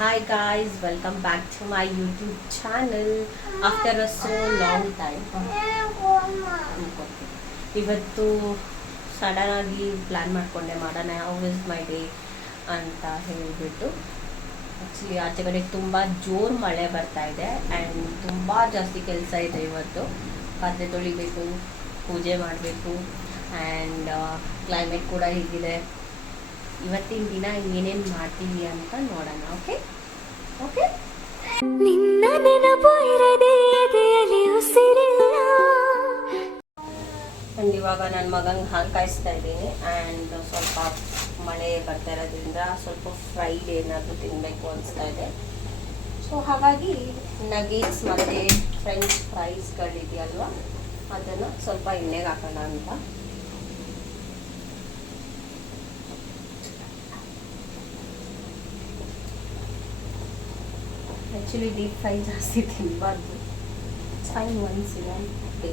Hi guys, welcome back to my YouTube channel after a so long time. ಇವತ್ತು sudden ಆಗಿ plan ಮಾಡಿಕೊಂಡೆ ಮಾಡೋಣ how is my day ಅಂತ ಹೇಳಿಬಿಟ್ಟು. Actually ಆಚೆ ಕಡೆ ತುಂಬ ಜೋರು ಮಳೆ ಬರ್ತಾ ಇದೆ ಆ್ಯಂಡ್ ತುಂಬ ಜಾಸ್ತಿ ಕೆಲಸ ಇದೆ ಇವತ್ತು. ಪಾತ್ರೆ ತೊಳಿಬೇಕು, ಪೂಜೆ ಮಾಡಬೇಕು ಆ್ಯಂಡ್ ಕ್ಲೈಮೇಟ್ ಕೂಡ ಹೀಗಿದೆ. ಇವತ್ತಿನ ದಿನ ಏನೇನು ಮಾಡ್ತೀವಿ ಅಂತ ನೋಡೋಣ. Okay okay. ನಿನ್ನ ನೆನಪು ಇರದೆ ಎದೆಯಲ್ಲಿ ಉಸಿರಿಲ್ಲ. ಆ್ಯಂಡ್ ಇವಾಗ ನನ್ನ ಮಗಂಗೆ ಹಾಲು ಕಾಯಿಸ್ತಾ ಇದ್ದೀನಿ ಆ್ಯಂಡ್ ಸ್ವಲ್ಪ ಮಳೆ ಬರ್ತಾ ಇರೋದ್ರಿಂದ ಸ್ವಲ್ಪ ಫ್ರೈಡ್ ಏನಾದರೂ ತಿನ್ನಬೇಕು ಅನಿಸ್ತಾ ಇದೆ. ಸೊ ಹಾಗಾಗಿ ನಗೇಟ್ಸ್ ಮತ್ತು ಫ್ರೆಂಚ್ ಫ್ರೈಸ್ಗಳಿದೆಯಲ್ವ ಅದನ್ನು ಸ್ವಲ್ಪ ಎಣ್ಣೆಗೆ ಹಾಕೋಣ ಅಂತ. ಆ್ಯಕ್ಚುಲಿ ಡೀಪ್ ಫ್ರೈ ಜಾಸ್ತಿ ತಿನ್ನಬಾರ್ದು, ಟೈಮ್ ಒನ್ಸ್ ಇನ್ ಡೇ.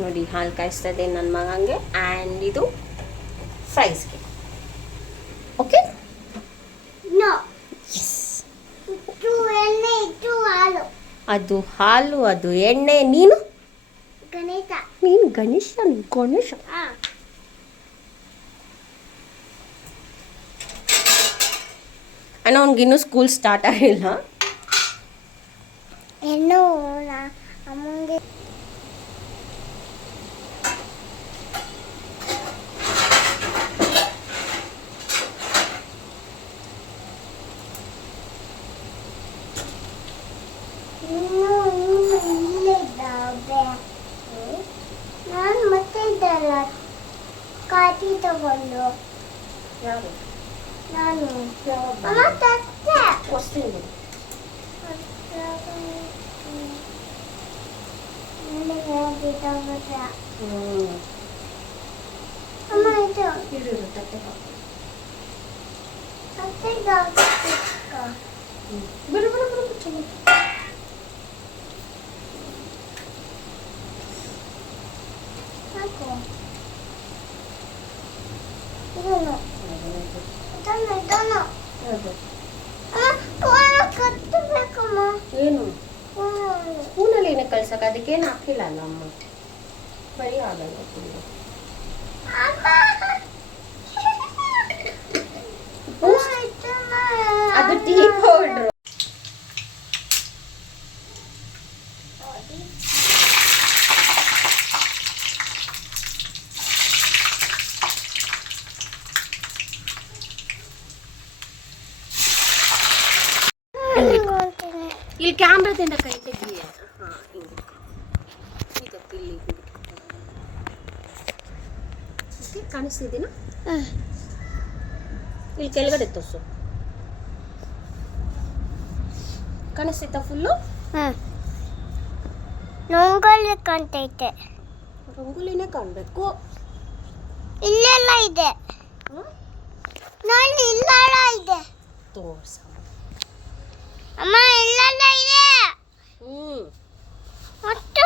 ನೋಡಿ ಹಾಲು ಕಾಯಿಸ್ತಾ ಇದೆ ನನ್ನ ಮಗಂಗೆ ಆ್ಯಂಡ್ ಇದು ಫ್ರೈಸ್ಗೆ. ಓಕೆ ಅದು ಹಾಲು, ಅದು ಎಣ್ಣೆ. ನೀನು ಗಣೇಶ ಗಣೇಶ. ಅಣ್ಣ ಅವ್ನಿಗಿನ್ನೂ ಸ್ಕೂಲ್ ಸ್ಟಾರ್ಟ್ ಆಗಿಲ್ಲ. ನಾನು ಮತ್ತೆ ಇದ್ದಲ್ಲ ಕಾಟಿ ತಗೊಂಡು ಯಾರು? ನಾನು ಕೊಡ್ತೀನಿ. ಅಮ್ಮ ಇದು ಬಿಡು ಬಿಡು ಬಿಡು ಚಲೋ. ಏನು ಸ್ಪೂನಲ್ಲಿ ಏನಕ್ಕೆ ಕಳ್ಸಕ್ಕೆ? ಅದಕ್ಕೇನು ಹಾಕಿಲ್ಲ ಅಲ್ಲ ಅಮ್ಮ, ಬರೀ ಆಗಲ್ಲ. ಅದು ಟೀ ಪೌಡ್ರು. ಇಲ್ಲಿ ಕ್ಯಾಮ್ರಾದಿಂದ ಕೈ ತೆಗಿಯ. ಹಾಂ ಹಿಂಗೆ ಇಲ್ಲಿ ಕಾಣಿಸ್ತಿದ್ದೀನ? ಇಲ್ಲಿ ಕೆಳಗಡೆ ತೋರಿಸು. ಕಾಣಿಸ್ತಿತ್ತ ಫುಲ್ಲು? ರಂಗೋಲಿ ಕಾಣ್ತೈತೆ. ರಂಗೋಲಿನೇ ಕಾಣಬೇಕು. ಇಲ್ಲೆಲ್ಲ ಇದೆ ನೋಡಿ, ಇಲ್ಲೆಲ್ಲ ಇದೆ. ತೋರ್ಸ ಅಮ್ಮ, ಇಲ್ಲೆಲ್ಲ ಇದೆ. ಒಟ್ಟು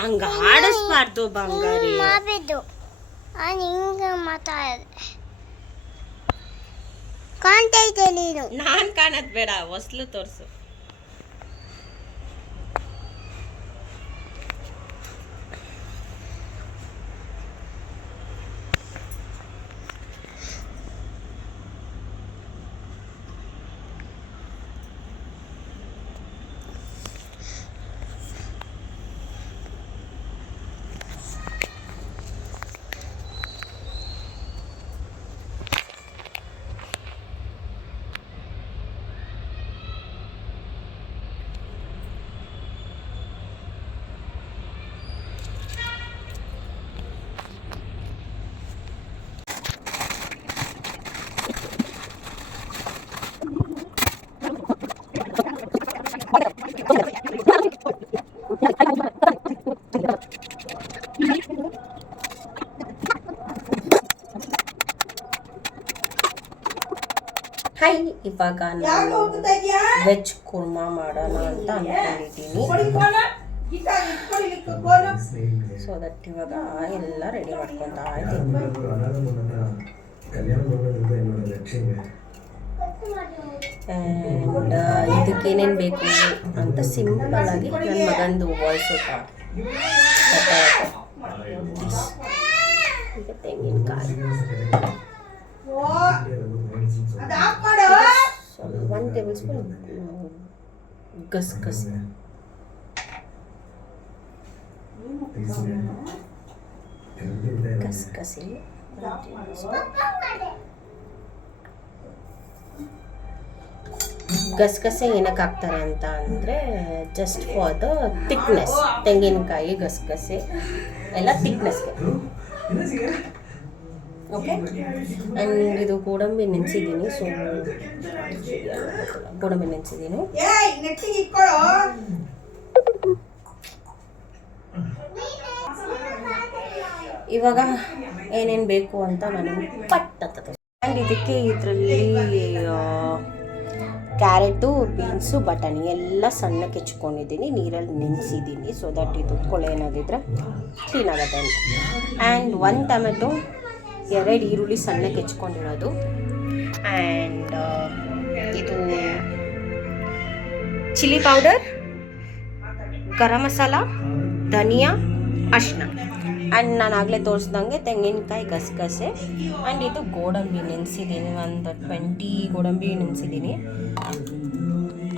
ಹಂಗ ಆಡಿಸ್ಬಾರ್ದು ಬಂಗಾರಿ. ಮಾಬಿದ್ದು ಹಿಂಗೆ ಮಾತಾಡಿದೆ ಕಾಣ್ತೈತೆ. ನೀನು ನಾನ್ ಕಾಣದ್ ಬೇಡ, ಹೊಸ್ಲು ತೋರ್ಸು. ಹಾಯ್, ಇವಾಗ ನಾನು ವೆಜ್ ಕುರ್ಮಾ ಮಾಡೋಣ ಅಂತ ಅಂದ್ಕೊಂಡಿದ್ದೀನಿ. ಸೊ ದಟ್ ಇವಾಗ ಎಲ್ಲ ರೆಡಿ ಮಾಡ್ಕೊತಾ ಇದ್ದೀನಿ. ಆ್ಯಂಡ್ ಇದಕ್ಕೇನೇನು ಬೇಕು ಅಂತ ಸಿಂಪಲ್ಲಾಗಿ ನನ್ನ ಮಗಂದು ವಾಯ್ಸ್ ಈಗ ತೆಂಗಿನಕಾಯಿ 1 ಟೇಬಲ್ ಸ್ಪೂನ್ ಗಸಗಸೆ, ಗಸಗಸೆ ಏನಕ್ಕೆ ಹಾಕ್ತಾರೆ ಅಂತ ಅಂದರೆ ಜಸ್ಟ್ ಫಾರ್ ದ ಥಿಕ್ನೆಸ್. ತೆಂಗಿನಕಾಯಿ ಗಸಗಸೆ ಎಲ್ಲ ಥಿಕ್ನೆಸ್ಗೆ. ಓಕೆ, ಆ್ಯಂಡ್ ಇದು ಗೋಡಂಬಿ ನೆನೆಸಿದ್ದೀನಿ. ಸೊ ಗೋಡಂಬಿ ನೆನೆಸಿದ್ದೀನಿ. ಇವಾಗ ಏನೇನು ಬೇಕು ಅಂತ ನಾನು ಪಟ್ ಅಂತ. ಆ್ಯಂಡ್ ಇದಕ್ಕೆ ಇದರಲ್ಲಿ ಕ್ಯಾರೆಟು, ಬೀನ್ಸು, ಬಟಾಣಿ ಎಲ್ಲ ಸಣ್ಣಕ್ಕೆ ಹೆಚ್ಕೊಂಡಿದ್ದೀನಿ, ನೀರಲ್ಲಿ ನೆನೆಸಿದ್ದೀನಿ. ಸೊ ದಟ್ ಇದು ಕೊಳೆ ಏನಾದಿದ್ರೆ ಕ್ಲೀನ್ ಆಗುತ್ತೆ ಅಂತ. ಆ್ಯಂಡ್ 1 ಟೊಮೆಟೊ, 2 ಈರುಳ್ಳಿ ಸಣ್ಣಕ್ಕೆ ಹೆಚ್ಕೊಂಡಿರೋದು, ಆ್ಯಂಡ್ ಇದು ಚಿಲ್ಲಿ ಪೌಡರ್, ಗರಂ ಮಸಾಲ, ಧನಿಯಾ, ಅರಿಶಿನ, ಆ್ಯಂಡ್ ನಾನು ಆಗಲೇ ತೋರಿಸ್ದಂಗೆ ತೆಂಗಿನಕಾಯಿ ಗಸಗಸೆ, ಆ್ಯಂಡ್ ಇದು ಗೋಡಂಬಿ ನೆನೆಸಿದ್ದೀನಿ. ಒಂದು 20 ಗೋಡಂಬಿ ನೆನೆಸಿದ್ದೀನಿ.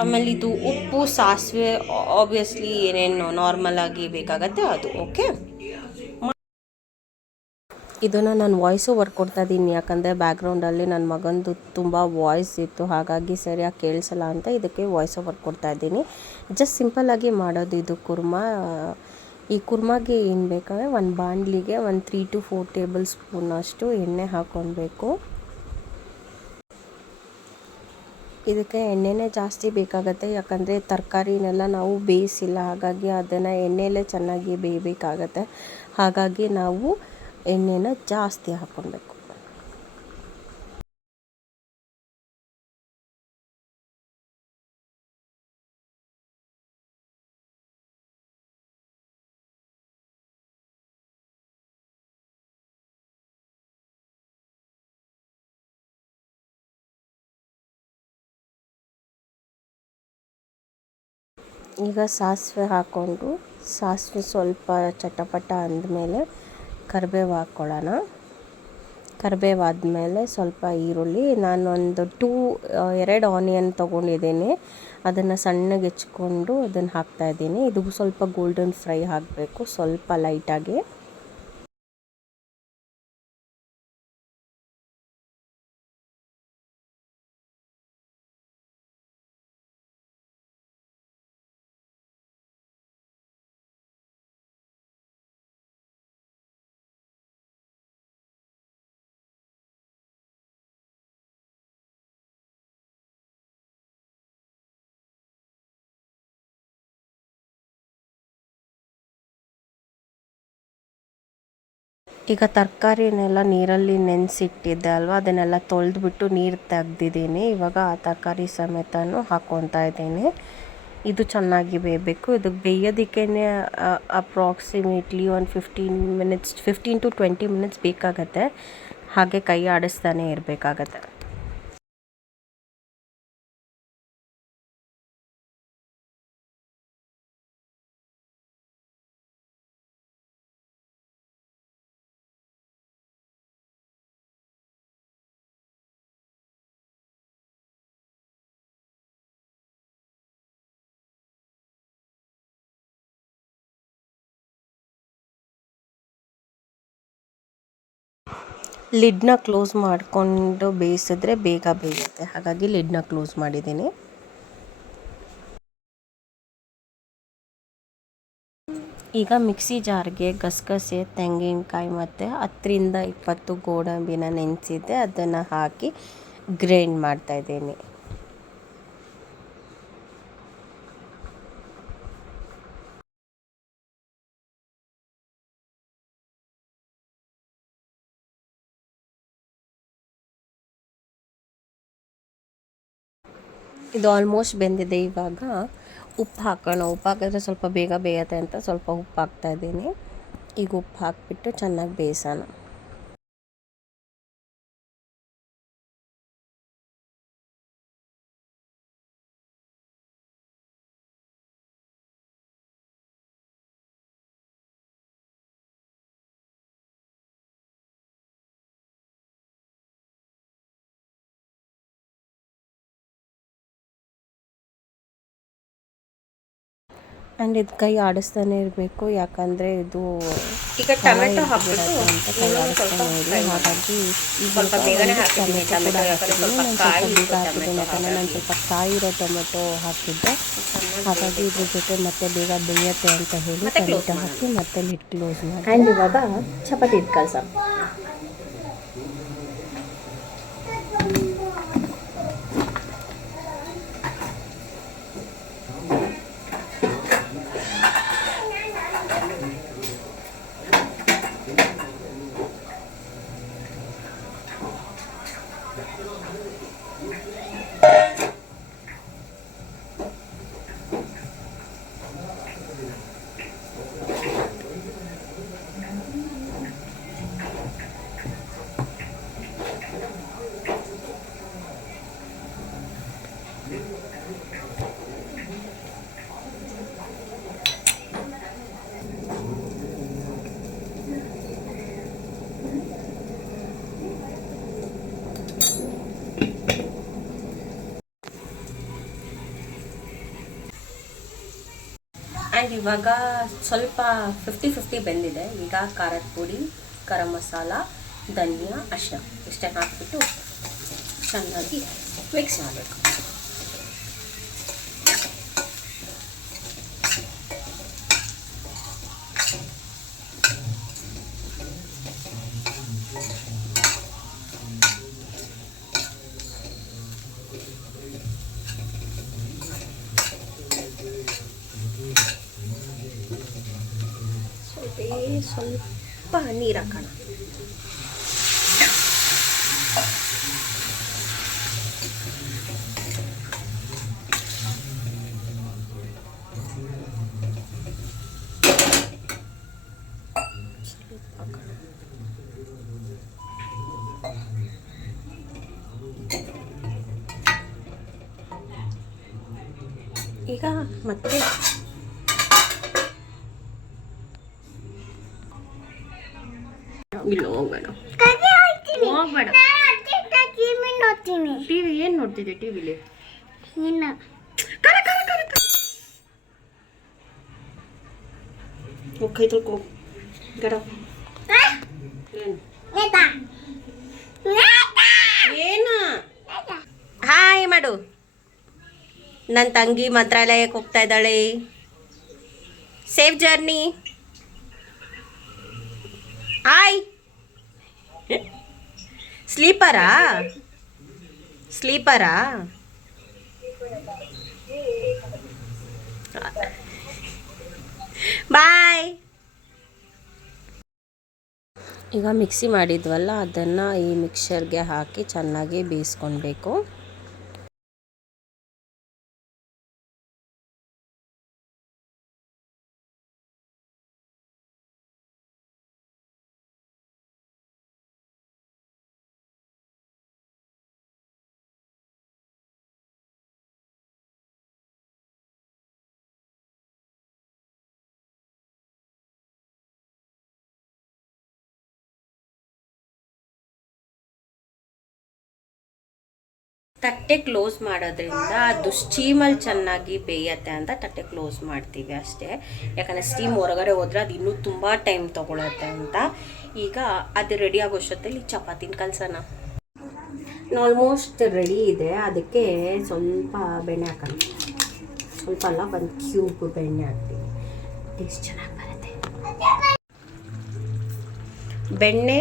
ಆಮೇಲೆ ಇದು ಉಪ್ಪು, ಸಾಸಿವೆ, ಆಬ್ವಿಯಸ್ಲಿ ಏನೇನು ನಾರ್ಮಲ್ ಆಗಿ ಬೇಕಾಗತ್ತೆ ಅದು. ಓಕೆ, ಇದನ್ನು ನಾನು ವಾಯ್ಸ್ ಓವರ್ ಕೊಡ್ತಾ ಇದ್ದೀನಿ, ಯಾಕಂದರೆ ಬ್ಯಾಕ್ಗ್ರೌಂಡಲ್ಲಿ ನನ್ನ ಮಗಂದು ತುಂಬ ವಾಯ್ಸ್ ಇತ್ತು, ಹಾಗಾಗಿ ಸರಿಯಾಗಿ ಕೇಳಿಸಲ್ಲ ಅಂತ ಇದಕ್ಕೆ ವಾಯ್ಸ್ ಓವರ್ ಕೊಡ್ತಾ ಇದ್ದೀನಿ. ಜಸ್ಟ್ ಸಿಂಪಲ್ಲಾಗಿ ಮಾಡೋದು ಇದು ಕುರ್ಮಾ. ಈ ಕುರ್ಮಾಗೆ ಏನು ಬೇಕಂದರೆ ಒಂದು ಬಾಣಲಿಗೆ 3 to 4 ಟೇಬಲ್ ಸ್ಪೂನ್ ಅಷ್ಟು ಎಣ್ಣೆ ಹಾಕ್ಕೊಳ್ಬೇಕು. ಇದಕ್ಕೆ ಎಣ್ಣೆನೇ ಜಾಸ್ತಿ ಬೇಕಾಗತ್ತೆ, ಯಾಕಂದರೆ ತರಕಾರಿನೆಲ್ಲ ನಾವು ಬೇಯಿಸಿಲ್ಲ, ಹಾಗಾಗಿ ಅದನ್ನು ಎಣ್ಣೆಯಲ್ಲೇ ಚೆನ್ನಾಗಿ ಬೇಯಬೇಕಾಗತ್ತೆ. ಹಾಗಾಗಿ ನಾವು ಎಣ್ಣೆನ ಜಾಸ್ತಿ ಹಾಕ್ಕೊಳ್ಬೇಕು. ಈಗ ಸಾಸಿವೆ ಹಾಕ್ಕೊಂಡು, ಸಾಸಿವೆ ಸ್ವಲ್ಪ ಚಟಪಟ ಅಂದಮೇಲೆ ಕರಿಬೇವು ಹಾಕ್ಕೊಳ್ಳೋಣ. ಕರಿಬೇವು ಆದಮೇಲೆ ಸ್ವಲ್ಪ ಈರುಳ್ಳಿ, ನಾನೊಂದು 2 ಆನಿಯನ್ ತೊಗೊಂಡಿದ್ದೀನಿ, ಅದನ್ನು ಸಣ್ಣಗೆ ಹೆಚ್ಕೊಂಡು ಅದನ್ನು ಹಾಕ್ತಾಯಿದ್ದೀನಿ. ಇದು ಸ್ವಲ್ಪ ಗೋಲ್ಡನ್ ಫ್ರೈ ಆಗಬೇಕು, ಸ್ವಲ್ಪ ಲೈಟಾಗಿ. ಈಗ ತರಕಾರಿನೆಲ್ಲ ನೀರಲ್ಲಿ ನೆನೆಸಿಟ್ಟಿದ್ದೆ ಅಲ್ವಾ, ಅದನ್ನೆಲ್ಲ ತೊಳೆದ್ಬಿಟ್ಟು ನೀರು ತೆಗ್ದಿದ್ದೀನಿ. ಇವಾಗ ಆ ತರಕಾರಿ ಸಮೇತನೂ ಹಾಕ್ಕೊತಾ ಇದ್ದೀನಿ. ಇದು ಚೆನ್ನಾಗಿ ಬೇಯಬೇಕು. ಇದು ಬೇಯೋದಕ್ಕೇ ಅಪ್ರಾಕ್ಸಿಮೇಟ್ಲಿ ಒಂದು 15 to 20 ಮಿನಿಟ್ಸ್ ಬೇಕಾಗತ್ತೆ. ಹಾಗೆ ಕೈ ಆಡಿಸ್ತಾನೆ ಇರಬೇಕಾಗತ್ತೆ. ಲಿಡ್ನ ಕ್ಲೋಸ್ ಮಾಡಿಕೊಂಡು ಬೇಯಿಸಿದ್ರೆ ಬೇಗ ಬೇಯುತ್ತೆ, ಹಾಗಾಗಿ ಲಿಡ್ನ ಕ್ಲೋಸ್ ಮಾಡಿದ್ದೀನಿ. ಈಗ ಮಿಕ್ಸಿ ಜಾರ್ಗೆ ಗಸಗಸೆ, ತೆಂಗಿನಕಾಯಿ ಮತ್ತು 10ರಿಂದ 20 ಗೋಡಂಬಿನ ನೆನೆಸಿದ್ದೆ, ಅದನ್ನು ಹಾಕಿ ಗ್ರೈಂಡ್ ಮಾಡ್ತಾಯಿದ್ದೀನಿ. ಇದು ಆಲ್ಮೋಸ್ಟ್ ಬೆಂದಿದೆ. ಇವಾಗ ಉಪ್ಪು ಹಾಕೋಣ. ಉಪ್ಪು ಹಾಕಿದ್ರೆ ಸ್ವಲ್ಪ ಬೇಗ ಬೇಯತ್ತೆ ಅಂತ ಸ್ವಲ್ಪ ಉಪ್ಪು ಹಾಕ್ತಾಯಿದ್ದೀನಿ. ಈಗ ಉಪ್ಪು ಹಾಕಿಬಿಟ್ಟು ಚೆನ್ನಾಗಿ ಬೇಯಿಸೋಣ. ಆ್ಯಂಡ್ ಇದು ಕೈ ಆಡಿಸ್ತಾನೆ ಇರಬೇಕು, ಯಾಕಂದರೆ ಇದು ಈಗ ಟೊಮೆಟೊ ಹಾಕ್ಬಿಟ್ಟು ಅಂತ ಕೈ ಆಡಿಸ್ತಾನೆ ಇರಿ. ಹಾಗಾಗಿ ಸ್ವಲ್ಪ ಬೇಗನೆ ಹಾಕಿದ್ದೀನಿ ಟೊಮೆಟೊ ಕೂಡ ಟೊಮೆಟೊ, ಯಾಕಂದ್ರೆ ಹಾಕಿದ್ದೀನಿ. ಸ್ವಲ್ಪ ನಾನು ಕಾಯಿ ಸ್ವಲ್ಪ ಬೇಗ ಇತ್ತು ಹಾಕಿದ್ದೀನಿ, ಟೊಮೆಟೊ ಯಾಕಂದರೆ ನಾನು ಸ್ವಲ್ಪ ಕಾಯಿ ಇರೋ ಟೊಮೆಟೊ ಹಾಕಿದ್ದೆ. ಹಾಗಾಗಿ ಇದ್ರ ಜೊತೆ ಮತ್ತೆ ಬೇಗ ಬೇಯುತ್ತೆ ಅಂತ ಹೇಳಿ ಮತ್ತೆ close ಟೊಮೆಟೊ ಮಾಡೋಣ. ಹಾಕಿ ಮತ್ತೆ ಲಿಡ್ ಕ್ಲೋಸ್ ಮಾಡಿ. ಆ್ಯಂಡ್ ಇವಾಗ ಚಪಾತಿ ಹಿಟ್ಟು ಕಲ್ಸೋಣ. ಆ್ಯಂಡ್ ಇವಾಗ ಸ್ವಲ್ಪ 50-50 ಬೆಂದಿದೆ. ಈಗ ಖಾರದ ಪುಡಿ, ಗರಂ ಮಸಾಲ, ಧನಿಯಾ, ಅರಿಶಿನ ಇಷ್ಟನ್ನು ಹಾಕ್ಬಿಟ್ಟು ಚೆನ್ನಾಗಿ ಮಿಕ್ಸ್ ಮಾಡಬೇಕು. ಸ್ವಲ್ಪ ನೀರು ಹಾಕೋಣ. ಈಗ ಮತ್ತೆ ಇಲ್ಲ ಹೋಗ್ಬೇಡ ಹೋಗ್ಬೇಡ. ಟಿವಿ ಏನು ನೋಡ್ತಿದ್ದೆ? ಟಿವಿಲಿ ಕೈ ತೊಳ್ಕೊ ಗಡ. ಏನು ಹಾಯ್ ಮಾಡು. ನನ್ನ ತಂಗಿ ಮಂತ್ರಾಲಯಕ್ಕೆ ಹೋಗ್ತಾ ಇದ್ದಾಳೆ. Safe journey. ಹಾಯ್. ಸ್ಲೀಪರಾ ಸ್ಲೀಪರಾ? ಬಾಯ್. ಈಗ ಮಿಕ್ಸಿ ಮಾಡಿದ್ವಲ್ಲ ಅದನ್ನು ಈ ಮಿಕ್ಸರ್ಗೆ ಹಾಕಿ ಚೆನ್ನಾಗಿ ಬೇಯಿಸ್ಕೊಳ್ಬೇಕು. ತಟ್ಟೆ ಕ್ಲೋಸ್ ಮಾಡೋದ್ರಿಂದ ಅದು ಸ್ಟೀಮಲ್ಲಿ ಚೆನ್ನಾಗಿ ಬೇಯತ್ತೆ ಅಂತ ತಟ್ಟೆ ಕ್ಲೋಸ್ ಮಾಡ್ತೀವಿ ಅಷ್ಟೇ. ಯಾಕಂದರೆ ಸ್ಟೀಮ್ ಹೊರಗಡೆ ಹೋದರೆ ಅದು ಇನ್ನೂ ತುಂಬ ಟೈಮ್ ತೊಗೊಳತ್ತೆ ಅಂತ. ಈಗ ಅದು ರೆಡಿ ಆಗೋಷ್ಟೊತ್ತಲ್ಲಿ ಚಪಾತಿನ ಕಲ್ಸೋಣ. ಆಲ್ಮೋಸ್ಟ್ ರೆಡಿ ಇದೆ. ಅದಕ್ಕೆ ಸ್ವಲ್ಪ ಬೆಣ್ಣೆ ಹಾಕೋಣ. ಸ್ವಲ್ಪ ಅಲ್ಲ, ಒಂದು ಕ್ಯೂಬ್ ಬೆಣ್ಣೆ ಹಾಕ್ತೀವಿ. ಟೇಸ್ಟ್ ಚೆನ್ನಾಗಿ ಬರುತ್ತೆ. ಬೆಣ್ಣೆ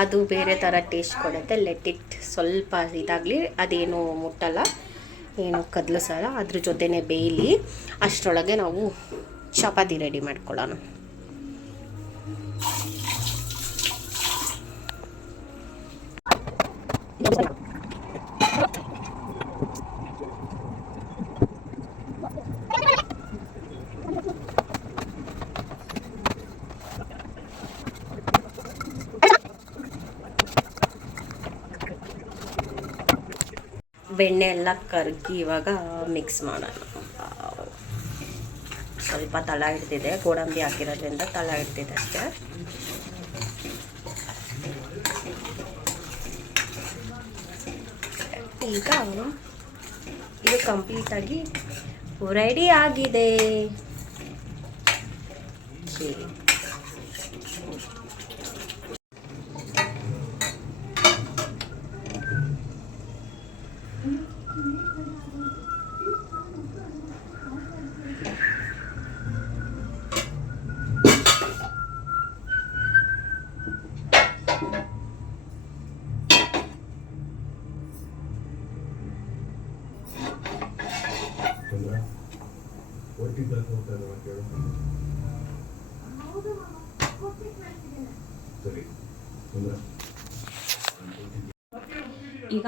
ಅದು ಬೇರೆ ಥರ ಟೇಸ್ಟ್ ಕೊಡುತ್ತೆ. ಲೆಟ್ ಇಟ್ ಸ್ವಲ್ಪ ಇದಾಗಲಿ, ಅದೇನು ಮುಟ್ಟಲ್ಲ, ಏನು ಕದಲಿಸಲ್ಲ, ಅದ್ರ ಜೊತೆನೇ ಬೇಯಲಿ. ಅಷ್ಟರೊಳಗೆ ನಾವು ಚಪಾತಿ ರೆಡಿ ಮಾಡ್ಕೊಳ್ಳೋಣ. ಬೆಣ್ಣೆ ಎಲ್ಲ ಕರಗಿ ಇವಾಗ ಮಿಕ್ಸ್ ಮಾಡೋಣ. ಸ್ವಲ್ಪ ತಳ ಹಿಡ್ತಿದೆ, ಗೋಡಂಬಿ ಹಾಕಿರೋದ್ರಿಂದ ತಳ ಹಿಡ್ತಿದೆ ಅಷ್ಟೇ. ಈಗ ಇದು ಕಂಪ್ಲೀಟಾಗಿ ರೆಡಿ ಆಗಿದೆ. ಈಗ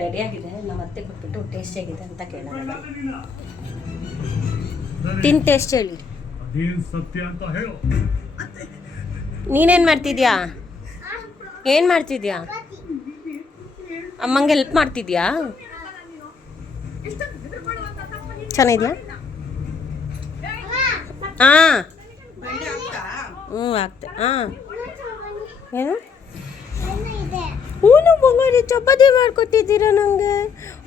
ರೆಡಿಯಾಗಿದೆ. ನಮ್ಮ ಅತ್ತೆ ಕೊಟ್ಬಿಟ್ಟು ಟೇಸ್ಟ್ ಹೇಗಿದೆ ಅಂತ ಕೇಳೋಣ. ತಿನ್ ಟೇಸ್ಟ್ ಹೇಳಿ. ನೀನೇನು ಮಾಡ್ತಿದ್ಯಾ? ಏನು ಮಾಡ್ತಿದ್ಯಾ? ಅಮ್ಮಂಗೆ ಹೆಲ್ಪ್ ಮಾಡ್ತಿದ್ಯಾ? ಚೆನ್ನಾಗಿದ್ಯಾ? ಹಾಂ ಆಗ್ತೆ. ಹಾಂ ಏನು ಇದೆ ಹೂನು ಬಂಗಾರಿ ಚಪಾತಿ ಮಾಡ್ಕೊಟ್ಟಿದ್ದೀರಾ ನನಗೆ?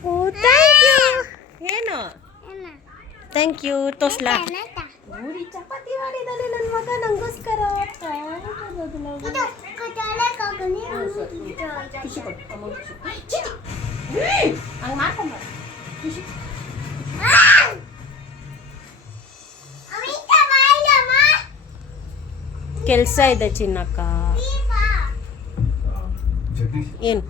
ಓ ಥ್ಯಾಂಕ್ ಯು. ಏನು ಥ್ಯಾಂಕ್ ಯು. ತೋರ್ಸ್ಲಾ? ಊರಿ ಚಪಾತಿ ಮಾಡಿದ್ದಾನೆ ನನ್ನ ಮಗ ನಂಗೋಸ್ಕರ. ಖುಷಿ ಕೊಟ್ಟು ಹಂಗೆ ಮಾಡ್ಕೊಂಬ. ಖುಷಿ ಕೆಲಸ ಇದೆ ಚಿನ್ನಕ್ಕ. ಏನು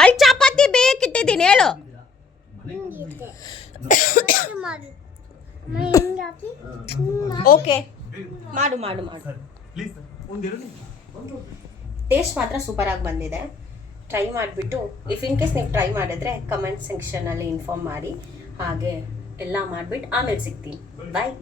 ಅಲ್ಲಿ ಚಪಾತಿ ಬೇಕಿಟ್ಟಿದ್ದೀನಿ ಹೇಳು. ಓಕೆ ಮಾಡು ಮಾಡು ಮಾಡು. ಟೇಸ್ಟ್ ಮಾತ್ರ ಸೂಪರ್ ಆಗಿ ಬಂದಿದೆ. ಟ್ರೈ ಮಾಡಿಬಿಟ್ಟು ಇಫ್ ಇನ್ ಕೇಸ್ ನೀವು ಟ್ರೈ ಮಾಡಿದ್ರೆ ಕಮೆಂಟ್ ಸೆಕ್ಷನಲ್ಲಿ ಇನ್ಫಾರ್ಮ್ ಮಾಡಿ. ಹಾಗೆ ಎಲ್ಲ ಮಾಡಿಬಿಟ್ಟು ಆಮೇಲೆ ಸಿಗ್ತೀನಿ. ಬಾಯ್.